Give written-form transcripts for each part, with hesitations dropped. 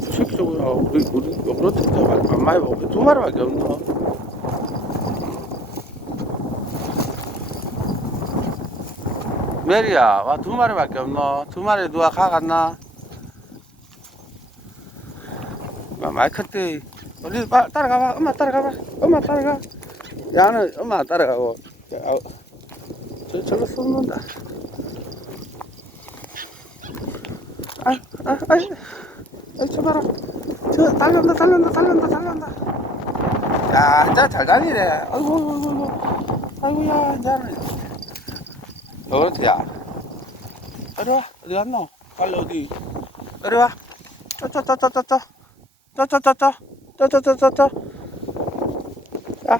실질적으로 우리 요구르트인데 안 많이 먹고 두 마리밖에 없노. 메리야, 와, 두 마리밖에 없노. 두 마리 누가 가갔나? 많이 컸대. 우리 따라가봐. 엄마 따라가봐. 엄마 따라가. 야는 엄마 따라가고. 야, 절로 쏟는다. 아이, 저 봐라. 저 달려온다. 야, 이제 잘 다니네. 아이고야, 이제는. 요거트야. 이리 와. 어디 갔노? 빨리 어디? 이리 와. 쪼쪼쪼쪼쪼. 야,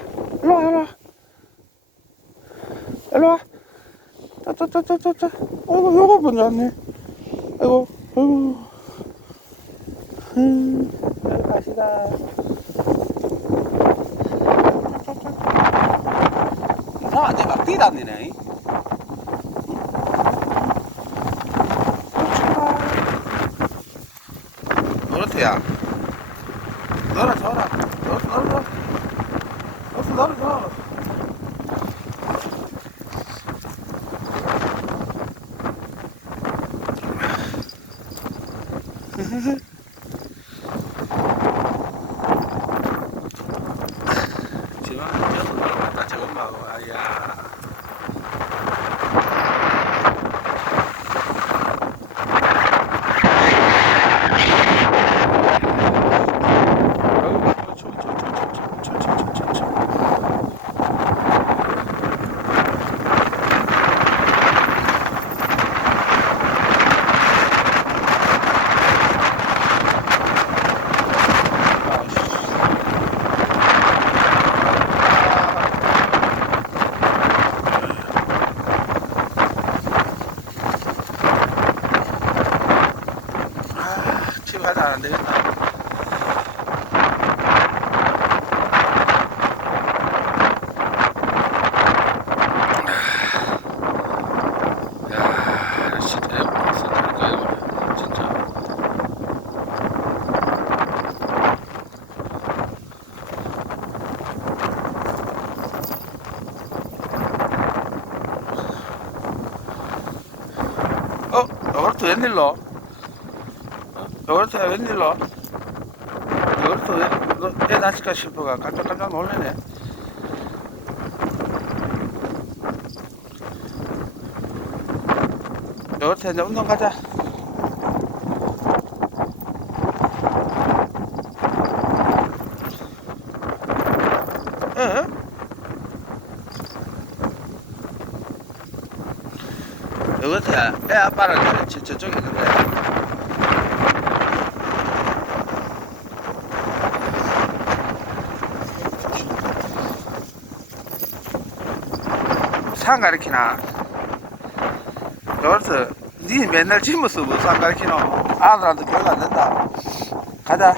일로 와. 쪼쪼쪼쪼. 아이고, 요거 먼저 왔네. 아이고. 여기 가시다. 이상하네, 막 뛰다니네. 요거트야. 놀아줘라. 놀아줘. 지금 여섯 나왔다. 저것만 아야. 집에 가자. 안 되겠다. 야, 진짜 에어컨 이거 진짜. 요거트 웬일로? 요거트야 웬일로? 요거트 애 다칠까 싶어가 깜짝 놀래네. 요거트 이제 운동 가자. 응? 요거트야 애 아빠랑 저쪽에 있는데. 상 가리키나? 요거트 니 맨날 집어서 뭐 상 가리키노? 아들한테 별거 안 된다. 가자.